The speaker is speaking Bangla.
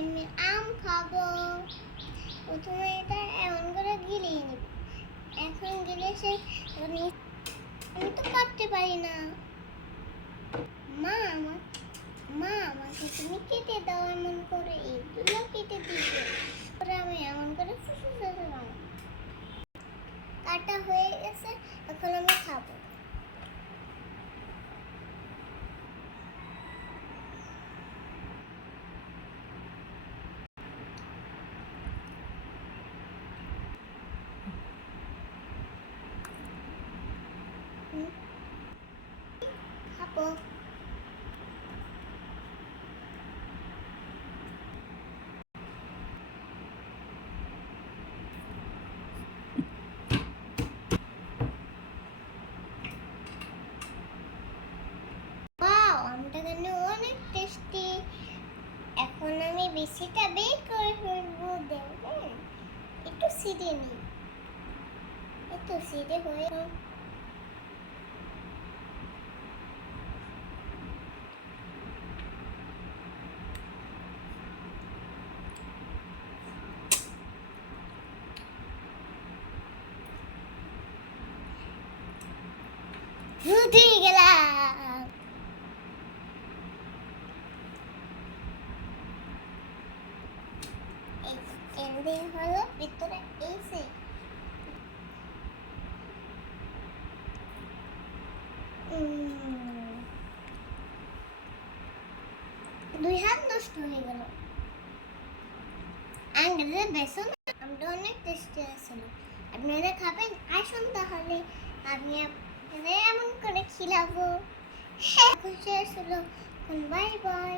আমি আম খাবো। প্রথমে এটা এমন করে গিলিয়ে নিব। এখন গিলে সে আমি তো কাটতে পারি না। মা আমার মা আমাকে তুমি কেটে দাও এমন করে, এইগুলো কেটে দিবে। পরে আমি এমন করে কাটা হয়ে গেছে, এখন আমি খাবো। খাবো। ওয়াও, আমটা কিন্তু অনেক টেস্টি। এখন আমি বেশিটা বের করে ফেলবো। দেখবেন একটু সিডে নিই, একটু সিডে হয়ে উঠে গেলাম। এই এন্ডিং হলো ভিতরে এসে দুই হাত নষ্ট হয়ে গেল। আঙ্গুলের বেসন আমটা অনেক টেস্টি ছিল। আপনারা খাবেন? আসুন তাহলে আমি আপনাদের এমন করে খিলাবো। হ্যাঁ, খুশি হলো। Bye bye.